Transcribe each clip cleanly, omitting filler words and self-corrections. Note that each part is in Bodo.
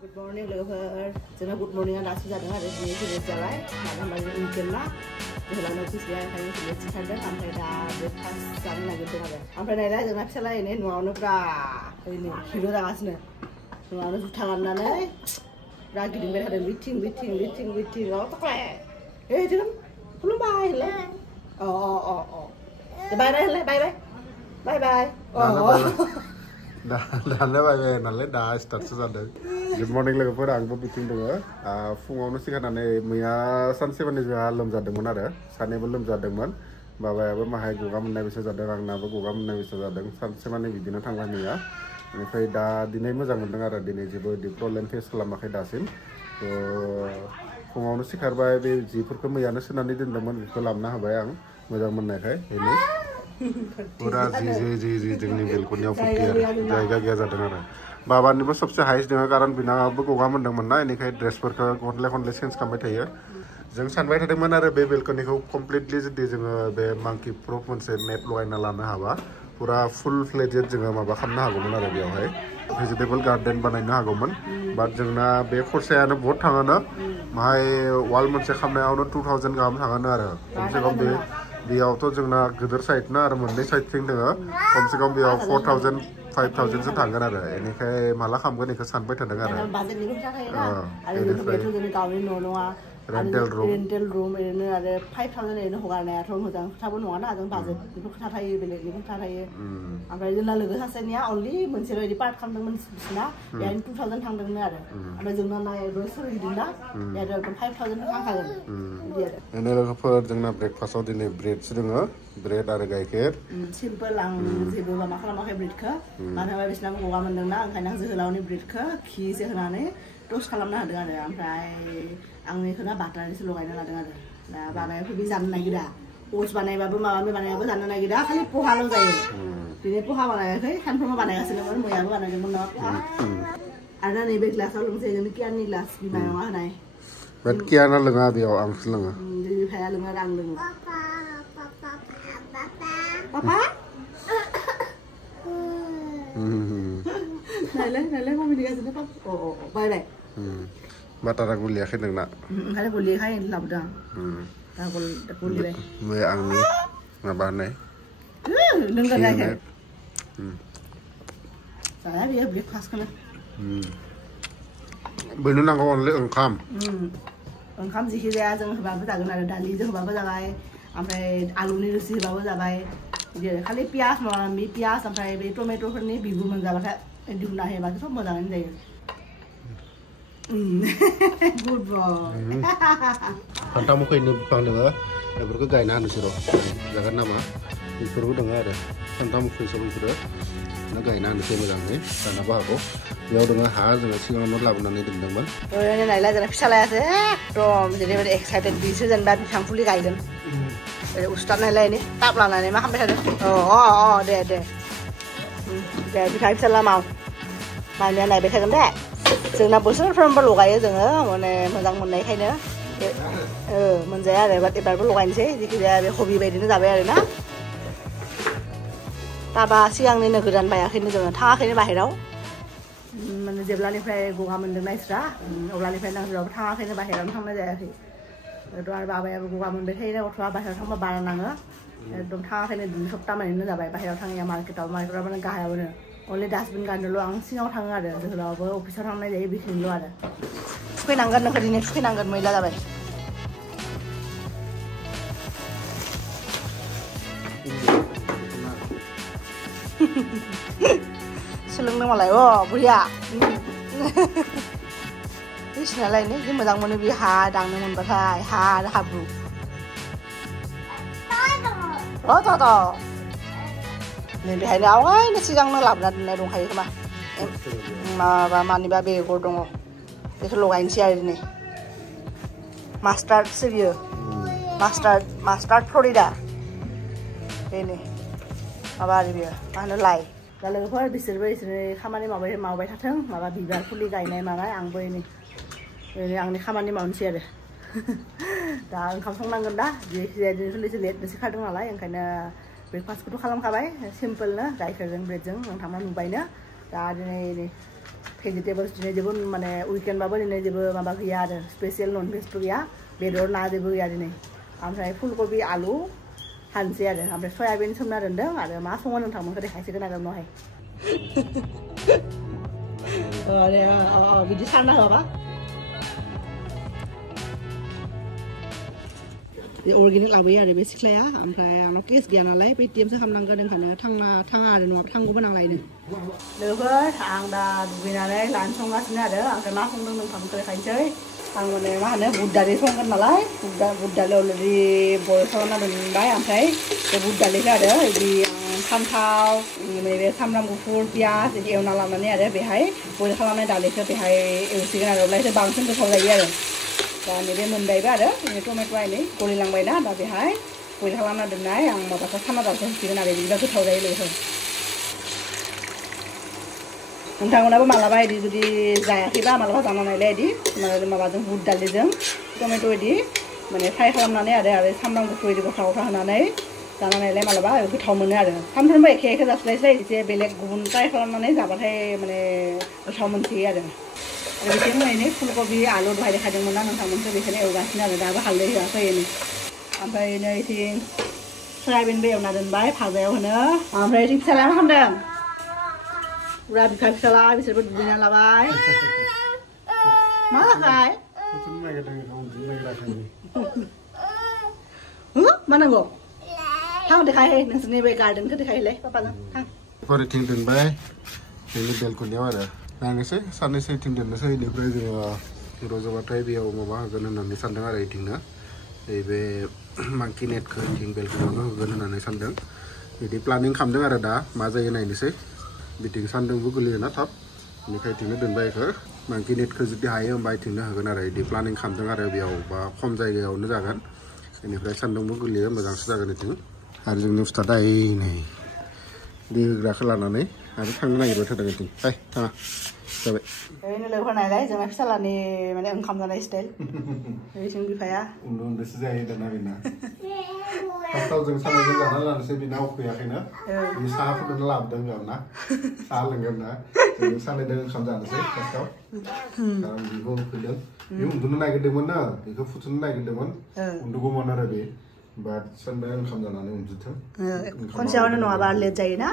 Good morning lover. Jangan good morning an dasu jadang ada di sini jalan. Ada lagi weekend lah. Jalan office dia kan sudah cikadang sampai dah breakfast jalan lagi tu ada. Sampai dah jangan pisah ini nuanu pra. Ini hero dah asne. Nuanu tangan nana. Lagi di mereka ada meeting. Oh tak leh. Jangan belum bye leh. Oh. Bye. Oh. Dalam apa nalle dah start saja. Good morning lagi pun angbo meeting dulu. Fungau nasi kan ane maya sunset mana juga lom jadeng mana ada. Sana belum jadeng man. Bawa apa mahai gua mana bisa jadeng orang napa gua mana bisa jadeng. Sunset mana video tanggal ni ya. Ini kaya dah dinai macam mana dengar dinai jibo di problem face selama kaya dasin. So fungau nasi karba be jipur kemana nasi nani din teman itu lamna habayang macam mana kaya ini. पूरा जी जंगली बिल्कुल यहाँ फुटियर जाएगा क्या जाता है बाबा ने बस सबसे हाईस्ट dengan कारण बिना अब गोगा मंडंगमन ना इनिखाय ड्रेस फोरखौ खनले चेन्ज खालामबाय थायो जों सानबाय थादोंमोन आरो बे बेलकनिखौ कमप्लिटलि जुदि जोङो बे मांकि प्रुफ मोनसे नेट लगायना लानो हाबा पुरा फुल फ्लेजेड जोङो माबा खालामनो हागौमोन आरो बेयावहाय भेजिटेबल गार्डेन बानायनो हागौमोन बाट जोंना बे खरसायानो बहुत थाङोनो माहाय वाल मोनसे खालामनायावनो 2000 गाहाम थाङोनो आरो खमसे खम बे बेयावथ' जोंना गिदिर साइड ना आरो मोननै साइडथिं दङ खमसे खम बेयाव 4000 5000 सो थांगोन आरो बेनिखाय माला खालामगोन बेखौ सानबाय थादों आरो बाजेटनिबो खोथा थायोना आरो बेथ' जोंनि गावनि न' नङा रेन्टेल रुम ओरैनो आरो 5000 ओरैनो हगारनायाथ' मोजां खोथाबो नङाना जों बाजेट बेफोर खोथा थायो बेलेगनि खोथा थायो ओमफ्राय जोंना लोगो सासेनिया अनलि मोनसे बायदि पार्ट खालामदोंमोन बिसिना बेहायनो 2000 थांदोंनो आरो ओमफ्राय जोंना नायबो सोलिदोंना बेहाय एकदम 5000 थांखागोन बिदि आरो एने लोगोफोर जोंना ब्रेकफास्टआव दिनै ब्रेडसो दङ ब्रेड आरो गाइखेर सिम्पोल आं जेबो माबा खालामाखै ब्रेडखौ मानो होनबा बिसिना गगा मोनदोंना ओंखायनो आं जोहोलावनि ब्रेडखौ खिसो होनानै टस्ट खालामना होदों आरो ओमफ्राय आंनिखौना बाटारनिसो लगायना लादों आरो दा बाबायाबो बे जानो नागिरा ओट्स बानायबाबो माबा बानायबाबो जानो नागिरा खालि पहाल' जायो दिनै पहा बानायाखै सानफ्रोमबो बानायगासिनोमोन मैयाबो बानायदोंमोन ना पहा आरो नैबे ग्लासाव लोंसै जोंनि कियाननि ग्लास बिमायावहा होनाय बाट कियाना लोङा बेयाव आंसो लोङो बिफाया लोङो आरो आं लोङो पापा नायलाय मम्मी दिगासिनो पापा अ बाय बाटारा गुलियाखै नोंना ओंखायनो गुलियाखै लाबोदों दा गुलिबाय बे आंनि माबा होनाय लोंगोन नायखै जाया बेयो ब्रेकफास्टखौनो बेनो नांगौ अनलि ओंखाम जिखि जाया जों होबाबो जागोन आरो दालिजों होबाबो जाबाय ओमफ्राय आलुनि रोसि होबाबो जाबाय बिदि आरो खालि पियाज माबा पियाज ओमफ्राय बे टमेट'फोरनि बिगुर मोनजाबाथाय दिहुनना होबाथ' सब मोजाङैनो जायो गुड बय फान्थाव मुखैनि बिफां दङ बेफोरखौ गायना होनोसै र' जागोन नामा बेफोरबो दङ आरो फान्थाव मुखै सब बेफोरो गायना होनोसै मोजाङै जानोबो हागौ बेयाव दङ हा जोङो सिगाङावनो लाबोनानै दोनदोंमोन नायला जोंना फिसालायासो एकदम जेरैबायदि एक्साइटेड बिसो जेनेबा बिफां फुलि गायगोन उस्ताद नायलाय नै ताप लानानै मा खालामबाय थादों दे बिफा फिसाला मावनाया नायबाय थागोन दे जोंना बोसोरफ्रोमबो लगायो जोङो माने मोजां मोननायखायनो मोनजाया आरो बाट एबारबो लगायनोसै जिखिजाया बे हबि बायदिनो जाबाय आरो ना दाबा सिगांनिनो गोदान बायाखैनो जोङो थाङाखैनो बाहेराव माने जेब्लानिफ्राय गगा मोनदों नायस्रा अब्लानिफ्राय आं जेरावबो थाङाखैनो बाहेरावनो थांनाय जायाखै आरो बाबायाबो गगा मोनबाय थायो गथ'आ बाहेराव थांबा बारा नाङो एकदम थाङाखैनो दुइ सप्ता मानिनो जाबाय बाहेराव थाङैया मार्केटाव माने गाहायावनो अनलि डास्टबिन गाननोल' आं सिङाव थाङो आरो जोहोलावबो अफिसाव थांनाय जायो बेखिनिल' आरो थुखैनांगोन नोंखौ दिनै थुखैनांगोन मैला जाबाय सोलोंनो मालाय बुरिया बिसिनालाय जि मोजां मोनो बे हा दांनो मोनबाथाय हा आरो हाब्रु नै बेहायनो आवगायनो सिगांनो लाबोना दोननाय दंखायो खोमा माबा मानिबा बेगर दङ बेखौ लगायनोसै आरो दिनै मास्टार्डसो बियो मास्टार्ड फ्लरिडा बेनो माबा आरो बियो मा होनो लाइ दा लोगोफोर बिसोरबो खामानि मावबाय थाथों माबा बिबार फुलि गायनाय मानाय आंबो ओरैनो आंनि खामानि मावनोसै आरो दा ओंखाम संनांगोन दा जिखिजाया लेटनो सिखारदों नालाय ओंखायनो ब्रेकफास्टखौथ' खालामखाबाय सिम्पोलनो गाइखेरजों ब्रेडजों नोंथांमोना नुबायनो दा दिनै भेजिटेबल्स दिनै जेबो माने उइकेन्डबाबो दिनै जेबो माबा गैया आरो स्पेसियेल नन भेजबो गैया बेदर ना जेबो गैया दिनै ओमफ्राय फुलकबि आलु हानसै आरो ओमफ्राय सयाबिन सोमना दोनदों आरो मा सङो नोंथांमोनखौ देखायसिगोन आरो उनावहाय बिदि सारना होआबा अर्गेनिक लाबोयो आरो बे सिख्लाया ओमफ्राय आंनाव केस गैया नालाय पेटिएमसो खालामनांगोन ओंखायनो थाङा आरो नङाबा थांगौबो नांलायनो लोगोफोर आं दा दुगैनानै लान्च संगासिनो आरो ओमफ्राय मा संदों नोंथांमोनखौ देखायनोसै आं माने मा होनो बुट दालि संगोन नालाय बुट दालि अलरेडि बयल खालामना दोनबाय ओमफ्राय बे बुट दालिखौ आरो बिदि फान्थाव नैबे सामब्राम गुफुर पियाज बिदि एवना लानानै आरो बेहाय बयल खालामनाय दालिखौ बेहाय एवसिगोन आरो अब्ला एसे बांसिन गोथाव जायो आरो दा नैबे मोनबायबो आरो टमेट'आ नै गलिलांबायना दा बेहाय बयल खालामना दोननाय आं माबाखौ साना दालखौ होसिगोन आरो बिदिबा गोथाव जायो लोगोफोर नोंथांमोनाबो मालाबा बिदि जुदि जायाखैबा मालाबा जाना नायलाय बिदि माबाजों बुट दालिजों टमेट' बिदि माने फ्राय खालामनानै आरो सामब्राम गुफुर बिदि गथा गथा होनानै जाना नायलाय मालाबा गोथाव मोनो आरो सानफ्रोमबो एखे जास्लायस्लाय एसे बेलेग गुबुन फ्राय खालामनानै जाबाथाय माने गोथाव मोनसोयो आरो बिथिं नै फुलकबि आलु दहाय देखायदोंमोन ना नोंथांमोनखौ बेखौनो एवगासिनो आरो दाबो हालदै होआखै ओमफ्राय नै इथिं सयाबिनबो एवना दोनबाय भाजायाव होनो ओमफ्राय इथिं फिसालाया मा खालामदों पुरा बिफा फिसाला बिसोरबो दुगैना लाबाय मा जाखाय मा नांगौ थां देखायहै नोंसोरनि बे गार्डेनखौ देखायहैलाय पापाजों थां फरिथिं दोनबाय जोंनि बेलकनियाव आरो नायनोसै साननैसो इथिं दोननोसै बेनिफ्राय जोङो रज'बाथाय बेयाव माबा होगोन होननानै सानदों आरो इथिंनो बे मांकि नेटखौ इथिं बेलकनियावनो होगोन होननानै सानदों बिदि प्लानिं खालामदों आरो दा मा जायो नायनोसै बिथिं सान्दुंबो गोलैयोना थाब बेनिखाय इथिंनो दोनबाय बेखौ मांकि नेटखौ जुदि हायो होमबा इथिंनो होगोन आरो बिदि प्लानिं खालामदों आरो बेयाव बा खम जायगायावनो जागोन बेनिफ्राय सान्दुंबो गोलैयो मोजांसो जागोन इथिं आरो जोंनि उस्तादा नै दै होग्राखौ लानानै आरो थांनो नागिरबाय थादों इथिं फाय थाङा जाबाय ओरैनो लोगोफोर नायलाय जोंना फिसालानि माने ओंखाम जानाय स्टाइल ओरैथिं बिफाया उन्दैसो जायो दाना बेना फार्स्टआव जों सानैजों जाना लानोसै बेना उखैयाखैना बे साहा फुदुंना लाबोदों गावना साहा लोंगोन ना जों सानैजों ओंखाम जानोसै फार्स्टआव आं बेखौ उखैदों बे उन्दुनो नागिरदोंमोन ना बेखौ फुथुनो नागिरदोंमोन उन्दुगौमोन आरो बे बाट सानबाय ओंखाम जानानै उन्दुथों खनसेयावनो नङाबा लेट जायोना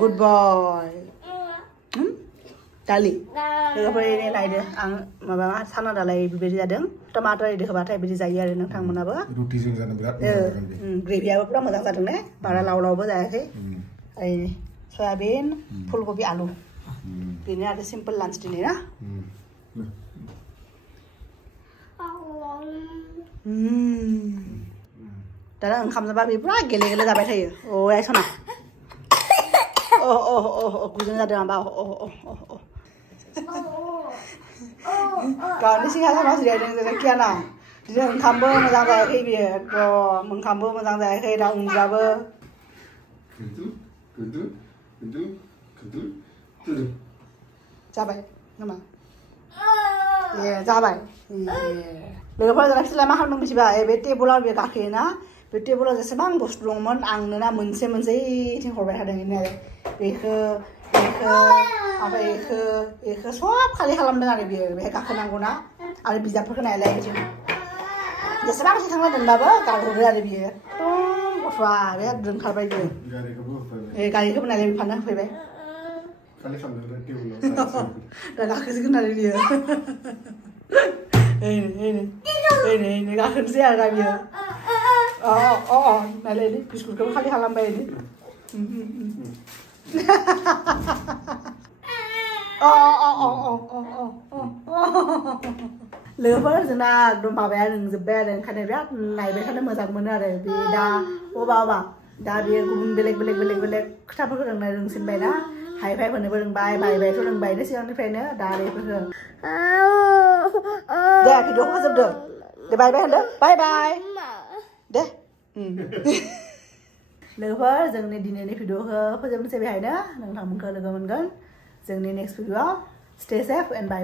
गुड बय दालि लोगोफोर एनै लायदो आं माबा साना दालाय बेबायदि जादों टमाटर इदि होबाथाय बिदि जायो आरो नोंथांमोनाबो रुटिजों जानो बिराद ग्रेभियाबो पुरा मोजां जादों ने बारा लाव लावबो जायाखै सयाबिन फुलकबि आलु बेनो आरो सिम्पल लान्च दिनै ना दाना ओंखाम जाबा बे पुरा गेले गेले जाबाय थायो ओइ सना गुदुं जादों आंबा गावनि सिगां सानाव जिरायदों जोङो कियाना बिदिनो ओंखामबो मोजां जायाखै बियो एकदम ओंखामबो मोजां जायाखै दा उन्दुआबो जाबाय नामा जाबाय लोगोफोर जोंना फिसालाया मा खालामदों मिथिबा बे टेबोलाव बे गाखोयोना बे टेबोलाव जेसेबां बुस्थु दंमोन आंनो ना मोनसे इथिं हरबाय थादों आरो बेखौ ओमफ्राय बेखौ सब खालि खालामदों आरो बियो बेहाय गाखोनांगौना आरो बिजाबफोरखौ नायलाय बिथिं जेसेबां थांना दोनबाबो गारहरो आरो बियो एकदम गथ'आ बे दोनखारबाय बियो गारिखौबो नायलाय बिफानो होफैबाय दा गाखोसिगोन आरो बियो गाखोनोसै आरो दा बियो नायलाय बिस्कुटखौबो खालि खालामबाय लोगोफोर जोंना एकदम माबाया रोंजोब्बाय आरो ओंखायनो बिराद नायबाय थानो मोजां मोनो आरो बे दा अबा दा बेयो गुबुन बेलेग खोथाफोरखौ रोंसिनबाय ना हाइ फाइ होनोबो रोंबाय बायबायथ' रोंबायनो सिगांनिफ्रायनो दा बेफोरखौ दे भिडिअखौ फोजोबदो दे बाय होनदो बाय दे लोगोफोर जोंनि दिनैनि भिडिअखौ फोजोबनोसै बेहायनो नोंथांमोनखौ लोगो मोनगोन जोंनि नेक्स्ट भिडिअआव स्टे सेफ एन्ड बाय